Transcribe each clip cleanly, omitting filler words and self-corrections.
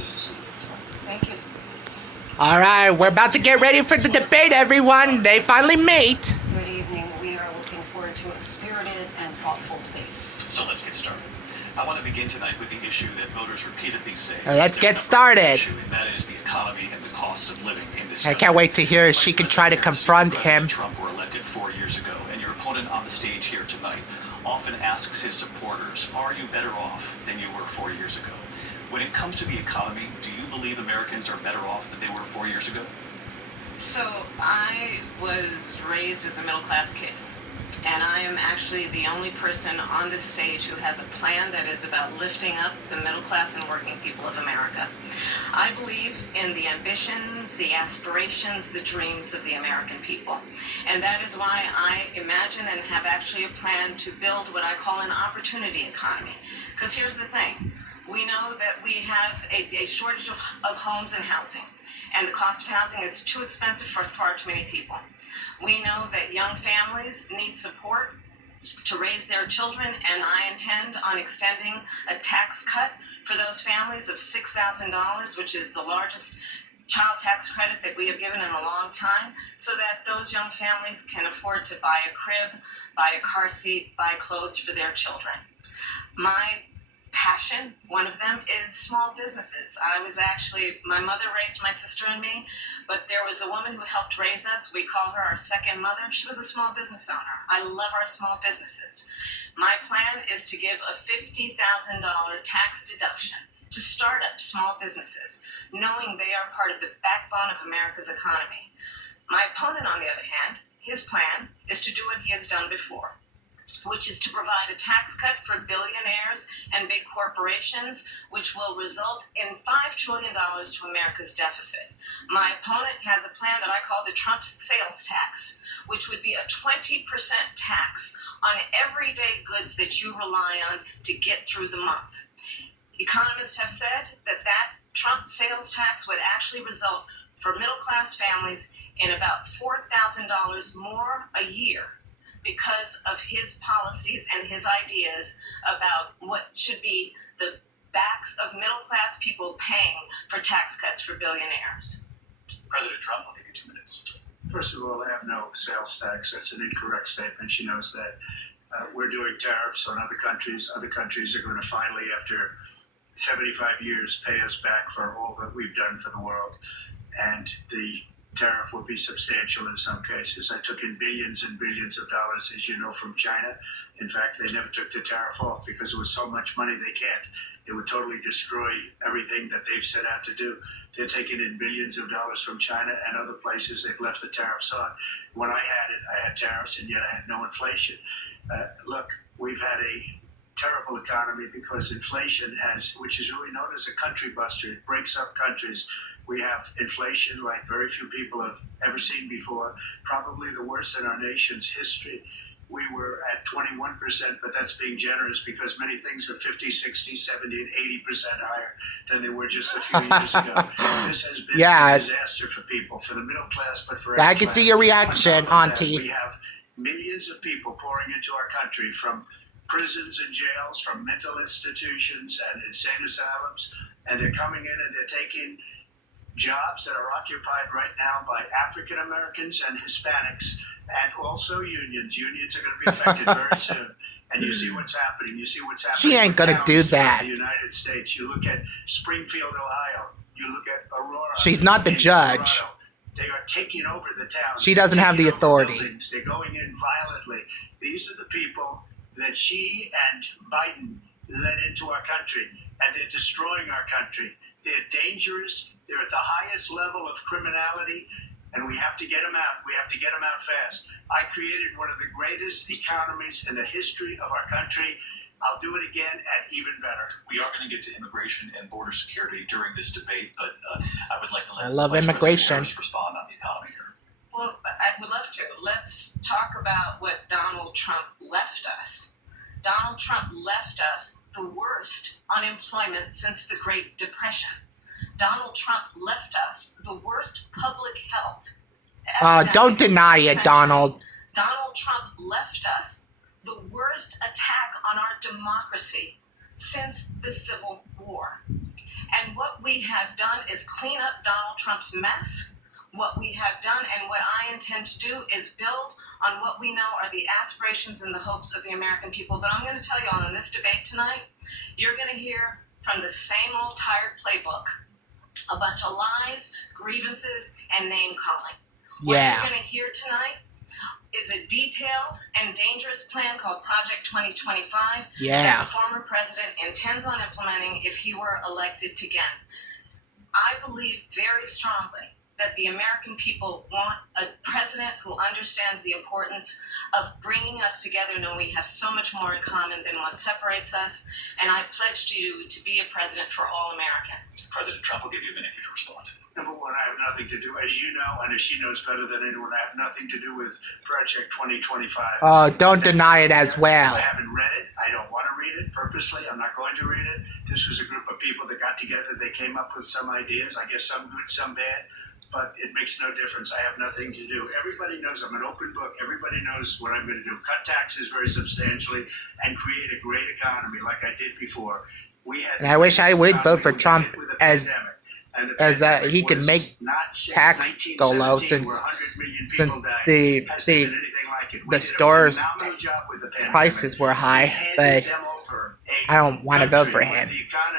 Thank you. All right, we're about to get ready for the debate, everyone. They finally meet. Good evening. We are looking forward to a spirited and thoughtful debate. So let's get started. I want to begin tonight with the issue that voters repeatedly say. Let's get started. Issue, and that is the economy and the cost of living in this I country. can't wait to hear if she can try to confront him. President Trump were elected 4 years ago, and your opponent on the stage here tonight often asks his supporters, "Are you better off than you were 4 years ago?" When it comes to the economy, do you believe Americans are better off than they were 4 years ago? So, I was raised as a middle-class kid, and I am actually the only person on this stage who has a plan that is about lifting up the middle class and working people of America. I believe in the ambition, the aspirations, the dreams of the American people. And that is why I imagine and have actually a plan to build what I call an opportunity economy. Because here's the thing. We know that we have a shortage of homes and housing, and the cost of housing is too expensive for far too many people. We know that young families need support to raise their children, and I intend on extending a tax cut for those families of $6,000, which is the largest child tax credit that we have given in a long time, so that those young families can afford to buy a crib, buy a car seat, buy clothes for their children. My passion, one of them, is small businesses. My mother raised my sister and me, but there was a woman who helped raise us. We call her our second mother. She was a small business owner. I love our small businesses. My plan is to give a $50,000 tax deduction to start up small businesses, knowing they are part of the backbone of America's economy. My opponent, on the other hand, his plan is to do what he has done before, which is to provide a tax cut for billionaires and big corporations, which will result in $5 trillion to America's deficit. My opponent has a plan that I call the Trump sales tax, which would be a 20% tax on everyday goods that you rely on to get through the month. Economists have said that Trump sales tax would actually result for middle-class families in about $4,000 more a year, because of his policies and his ideas about what should be the backs of middle-class people paying for tax cuts for billionaires. President Trump, I'll give you 2 minutes. First of all, I have no sales tax. That's an incorrect statement. She knows that. We're doing tariffs on other countries. Other countries are going to finally, after 75 years, pay us back for all that we've done for the world. And the tariff will be substantial in some cases. I took in billions and billions of dollars, as you know, from China. In fact, they never took the tariff off because it was so much money they can't. It would totally destroy everything that they've set out to do. They're taking in billions of dollars from China and other places. They've left the tariffs on. When I had it, I had tariffs, and yet I had no inflation. Look, we've had a terrible economy because inflation which is really known as a country buster. It breaks up countries. We have inflation like very few people have ever seen before, probably the worst in our nation's history. We were at 21%, but that's being generous because many things are 50, 60, 70, and 80% higher than they were just a few years ago. This has been a disaster for people, for the middle class, but for I can see your reaction, Auntie. We have millions of people pouring into our country from prisons and jails, from mental institutions and insane asylums, and they're coming in and they're taking jobs that are occupied right now by African Americans and Hispanics, and also unions. Unions are going to be affected very soon. And you see what's happening. You see what's happening. She ain't going to do that. In the United States. You look at Springfield, Ohio. You look at Aurora. She's not the judge. Colorado. They are taking over the towns. She doesn't have the authority. Buildings. They're going in violently. These are the people that she and Biden led into our country, and they're destroying our country. They're dangerous. They're at the highest level of criminality, and we have to get them out. We have to get them out fast. I created one of the greatest economies in the history of our country. I'll do it again and even better. We are going to get to immigration and border security during this debate, but I would like to let Vice immigration. Harris respond on the economy here. Well, I would love to. Let's talk about what Donald Trump left us. Donald Trump left us the worst unemployment since the Great Depression. Donald Trump left us the worst public health. Don't deny it, Donald. Donald Trump left us the worst attack on our democracy since the Civil War. And what we have done is clean up Donald Trump's mess. What we have done and what I intend to do is build on what we know are the aspirations and the hopes of the American people. But I'm going to tell you all, in this debate tonight, you're going to hear from the same old tired playbook a bunch of lies, grievances, and name calling. What Yeah. you're going to hear tonight is a detailed and dangerous plan called Project 2025 Yeah. that the former president intends on implementing if he were elected again. I believe very strongly that the American people want a president who understands the importance of bringing us together, knowing we have so much more in common than what separates us. And I pledge to you to be a president for all Americans. President Trump will give you a minute to respond. Number one, I have nothing to do, as you know, and as she knows better than anyone, I have nothing to do with Project 2025. Oh, don't deny it as well. I haven't read it. I don't want to read it purposely. I'm not going to read it. This was a group of people that got together. They came up with some ideas, I guess some good, some bad, but it makes no difference. I have nothing to do. Everybody knows I'm an open book. Everybody knows what I'm going to do. Cut taxes very substantially and create a great economy like I did before. We had. And I wish I would vote for Trump as he can can make tax go low since the stores prices were high, but I don't want to vote for him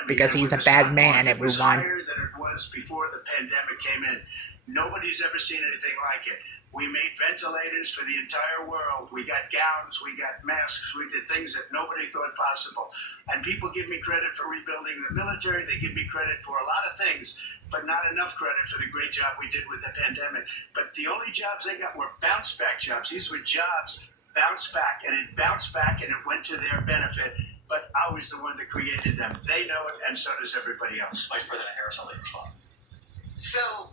because he's a bad man, everyone. That it was before the pandemic came in. Nobody's ever seen anything like it. We made ventilators for the entire world. We got gowns, we got masks, we did things that nobody thought possible. And people give me credit for rebuilding the military. They give me credit for a lot of things, but not enough credit for the great job we did with the pandemic. But the only jobs they got were bounce back jobs. These were jobs bounced back, and it bounced back and it went to their benefit. But I was the one that created them. They know it, and so does everybody else. Vice President Harris, I'll let you respond. So,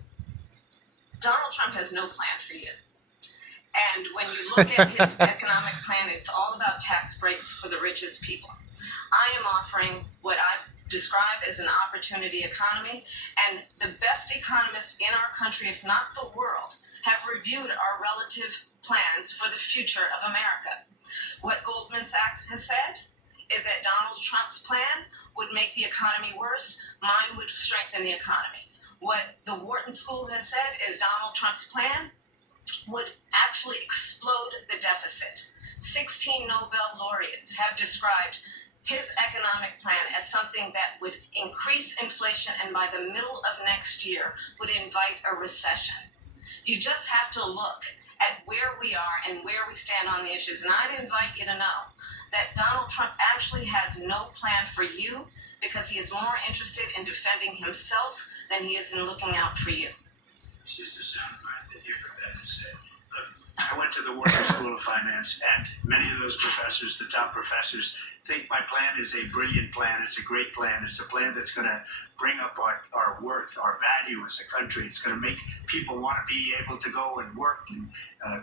Donald Trump has no plan for you. And when you look at his economic plan, it's all about tax breaks for the richest people. I am offering what I describe as an opportunity economy, and the best economists in our country, if not the world, have reviewed our relative plans for the future of America. What Goldman Sachs has said is that Donald Trump's plan would make the economy worse, mine would strengthen the economy. What the Wharton School has said is Donald Trump's plan would actually explode the deficit. 16 Nobel laureates have described his economic plan as something that would increase inflation and by the middle of next year would invite a recession. You just have to look at where we are and where we stand on the issues. And I'd invite you to know that Donald Trump actually has no plan for you because he is more interested in defending himself than he is in looking out for you. It's just a soundbite that you heard that to say. Look, I went to the Wharton School of Finance, and many of those professors, the top professors, think my plan is a brilliant plan. It's a great plan. It's a plan that's going to bring up our worth, our value as a country. It's going to make people want to be able to go and work and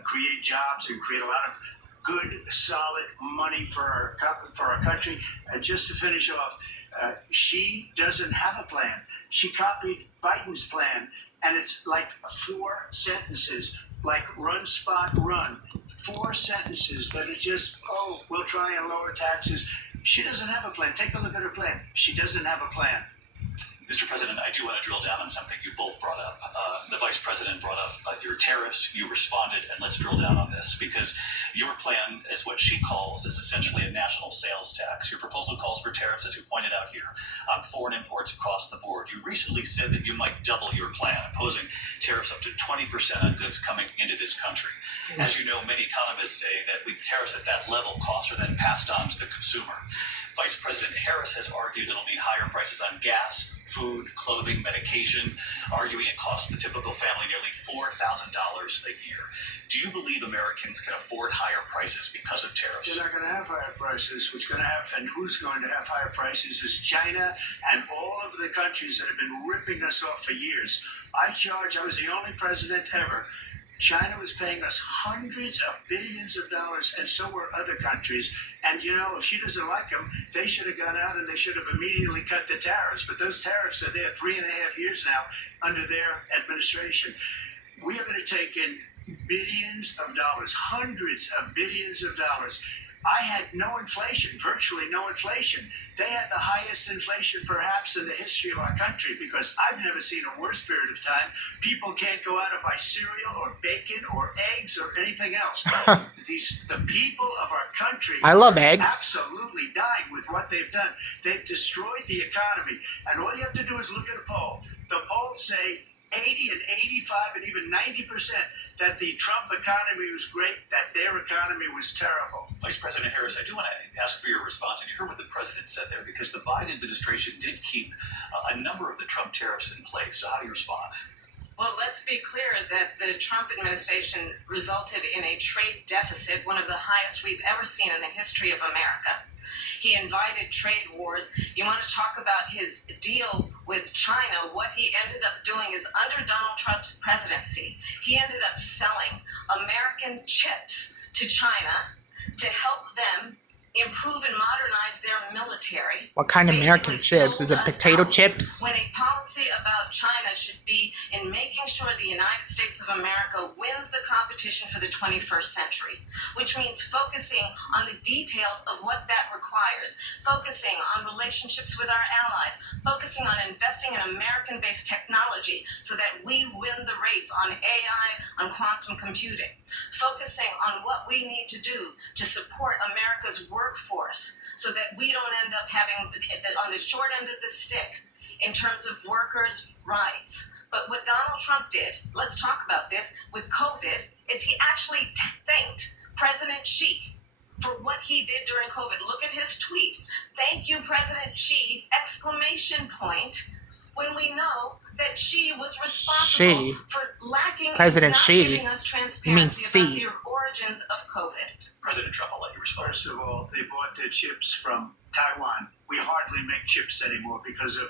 create jobs and create a lot of good, solid money for our country. And just to finish off, she doesn't have a plan. She copied Biden's plan, and it's like 4 sentences, like run, spot, run. 4 sentences that are just, we'll try and lower taxes. She doesn't have a plan. Take a look at her plan. She doesn't have a plan. Mr. President, I do want to drill down on something you both brought up. The Vice President brought up your tariffs. You responded, and let's drill down on this because your plan is what she calls is essentially a national sales tax. Your proposal calls for tariffs, as you pointed out here, on foreign imports across the board. You recently said that you might double your plan, imposing tariffs up to 20% on goods coming into this country. As you know, many economists say that with tariffs at that level, costs are then passed on to the consumer. Vice President Harris has argued it'll mean higher prices on gas, food, clothing, medication, arguing it costs the typical family nearly $4,000 a year. Do you believe Americans can afford higher prices because of tariffs? They're not going to have higher prices. What's going to have, and who's going to have higher prices is China and all of the countries that have been ripping us off for years. I was the only president ever. China was paying us hundreds of billions of dollars, and so were other countries. And, if she doesn't like them, they should have gone out and they should have immediately cut the tariffs. But those tariffs are there 3.5 years now under their administration. We are going to take in billions of dollars, hundreds of billions of dollars. I had no inflation, virtually no inflation. They had the highest inflation perhaps in the history of our country, because I've never seen a worse period of time. People can't go out and buy cereal or bacon or eggs or anything else. The people of our country I love eggs. absolutely dying with what they've done. They've destroyed the economy. And all you have to do is look at a poll. The polls say 80 and 85 and even 90% that the Trump economy was great, that their economy was terrible. Vice President Harris, I do want to ask for your response, and you heard what the president said there, because the Biden administration did keep a number of the Trump tariffs in place. So how do you respond? Well, let's be clear that the Trump administration resulted in a trade deficit, one of the highest we've ever seen in the history of America. He invited trade wars. You want to talk about his deal with China? What he ended up doing is, under Donald Trump's presidency, he ended up selling American chips to China to help them improve and modernize their military. What kind of American chips? Is it potato chips? When a policy about China should be in making sure the United States of America wins the competition for the 21st century, which means focusing on the details of what that requires, focusing on relationships with our allies, focusing on investing in American-based technology so that we win the race on AI, on quantum computing, focusing on what we need to do to support America's workforce so that we don't end up having on the short end of the stick in terms of workers' rights. But what Donald Trump did, let's talk about this, with COVID, is he actually thanked President Xi for what he did during COVID. Look at his tweet. Thank you, President Xi, exclamation point, when we know that Xi was responsible for lacking President not Xi giving us transparency about the origins of COVID. President Trump, I'll let you respond. First of all, they bought their chips from Taiwan. We hardly make chips anymore because of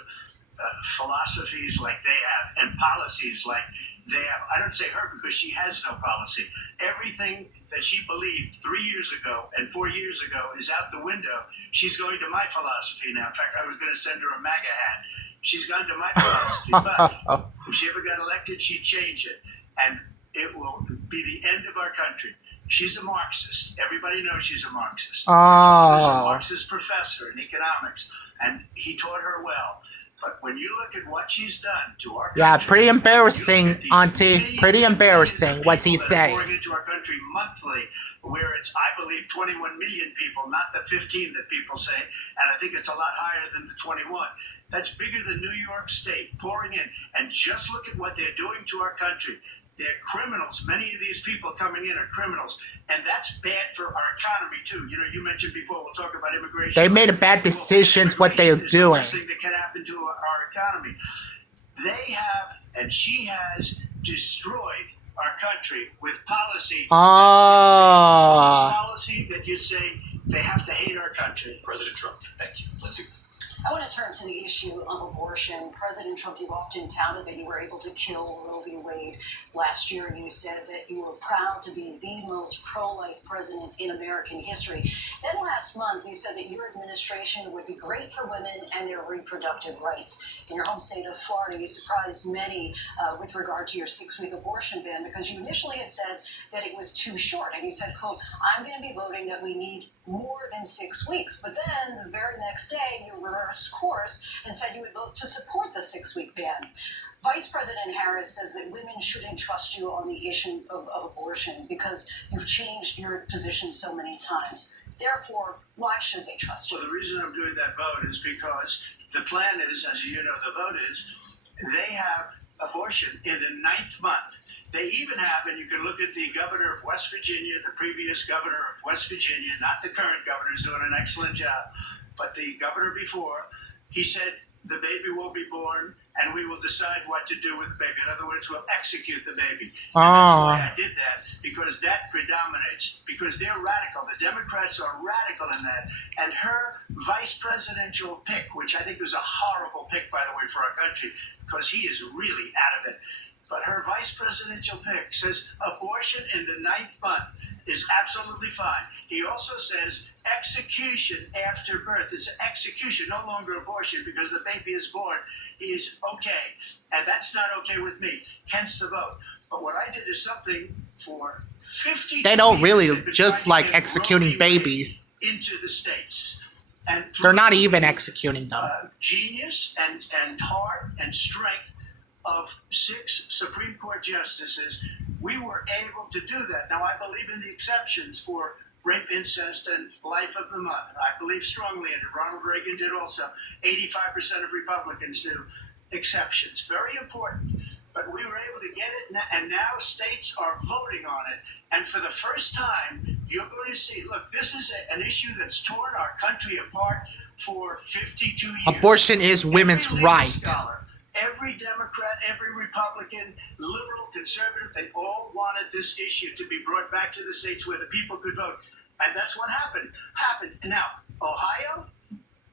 philosophies like they have and policies like they have. I don't say her because she has no policy. Everything that she believed 3 years ago and 4 years ago is out the window. She's going to my philosophy now. In fact, I was going to send her a MAGA hat. She's gone to my philosophy, but if she ever got elected, she'd change it. And it will be the end of our country. She's a Marxist. Everybody knows she's a Marxist. She's a Marxist professor in economics, and he taught her well. But when you look at what she's done to our country, yeah, pretty embarrassing, Auntie. Pretty embarrassing. What's he saying? Pouring into our country monthly, where it's, I believe, 21 million people, not the 15 that people say, and I think it's a lot higher than the 21. That's bigger than New York State pouring in. And just look at what they're doing to our country. They're criminals. Many of these people coming in are criminals. And that's bad for our economy, too. You know, you mentioned before, we'll talk about immigration. They made a bad decisions what they are doing. The worst thing that can happen to our economy. They have, and she has, destroyed our country with policy. Policy that you say they have to hate our country. President Trump, thank you. Lindsay. I want to turn to the issue of abortion. President Trump, you've often touted that you were able to kill Roe v. Wade. Last year, you said that you were proud to be the most pro-life president in American history. Then last month, you said that your administration would be great for women and their reproductive rights. In your home state of Florida, you surprised many with regard to your 6-week abortion ban, because you initially had said that it was too short. And you said, quote, I'm going to be voting that we need more than 6 weeks. But then the very next day, you reversed course and said you would vote to support the 6-week ban. Vice President Harris says that women shouldn't trust you on the issue of abortion because you've changed your position so many times. Therefore, why should they trust you? Well, the reason I'm doing that vote is because the plan is, as you know, the vote is, they have abortion in the 9th month. They even have, and you can look at the governor of West Virginia, the previous governor of West Virginia, not the current governor, who's doing an excellent job, but the governor before, he said the baby will be born and we will decide what to do with the baby. In other words, we'll execute the baby. And that's why I did that, because that predominates, because they're radical. The Democrats are radical in that. And her vice presidential pick, which I think was a horrible pick, by the way, for our country, because he is really out of it. But her vice presidential pick says abortion in the 9th month is absolutely fine. He also says execution after birth. It's execution, no longer abortion, because the baby is born, is okay. And that's not okay with me, hence the vote. But what I did is something for 50 They don't really just like executing babies. into the states. And They're not through even the, executing them. Genius and heart and strength of 6 Supreme Court justices, we were able to do that. Now, I believe in the exceptions for rape, incest, and life of the mother. I believe strongly in it. Ronald Reagan did also. 85% of Republicans do. Exceptions. Very important. But we were able to get it, and now states are voting on it. And for the first time, you're going to see, look, this is an issue that's torn our country apart for 52 years. Abortion is women's Every legal right. scholar, every Democrat, every Republican, liberal, conservative, they all wanted this issue to be brought back to the states where the people could vote. And that's what happened. Now, Ohio,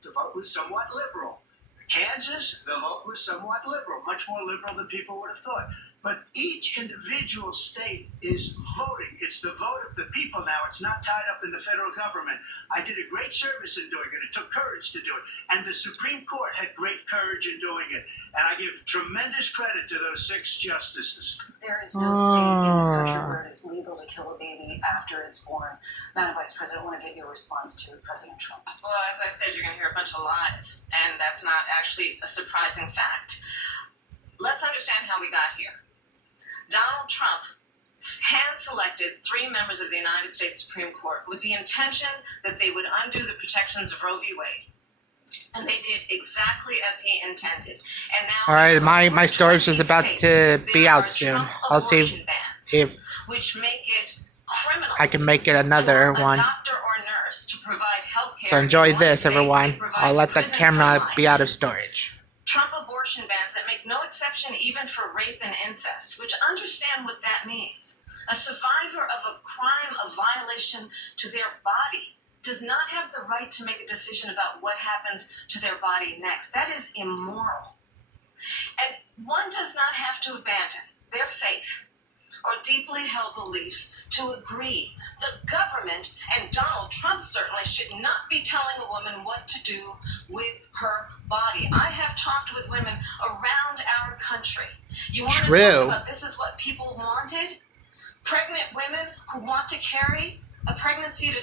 the vote was somewhat liberal. Kansas, the vote was somewhat liberal, much more liberal than people would have thought. But each individual state is voting. It's the vote of the people now. It's not tied up in the federal government. I did a great service in doing it. It took courage to do it. And the Supreme Court had great courage in doing it. And I give tremendous credit to those 6 justices. There is no state in this country where it is legal to kill a baby after it's born. Madam Vice President, I want to get your response to President Trump. Well, as I said, you're going to hear a bunch of lies, and that's not actually a surprising fact. Let's understand how we got here. Donald Trump hand-selected 3 members of the United States Supreme Court with the intention that they would undo the protections of Roe v. Wade. And they did exactly as he intended. And now, All right, my storage is about to be out there soon. are Trump I'll see abortion bans, if which make it criminal I can make it another for a one. doctor or nurse to provide health care So enjoy in one this, state everyone. that provides I'll let the prison for camera life. be out of storage. Trump abortion bans that make no exception even for rape and incest, which understand what that means. A survivor of a crime of violation to their body does not have the right to make a decision about what happens to their body next. That is immoral. And one does not have to abandon their faith or deeply held beliefs to agree. The government, and Donald Trump certainly, should not be telling a woman what to do with her body. I have talked with women around our country. You want to True. talk about this is what people wanted? Pregnant women who want to carry a pregnancy to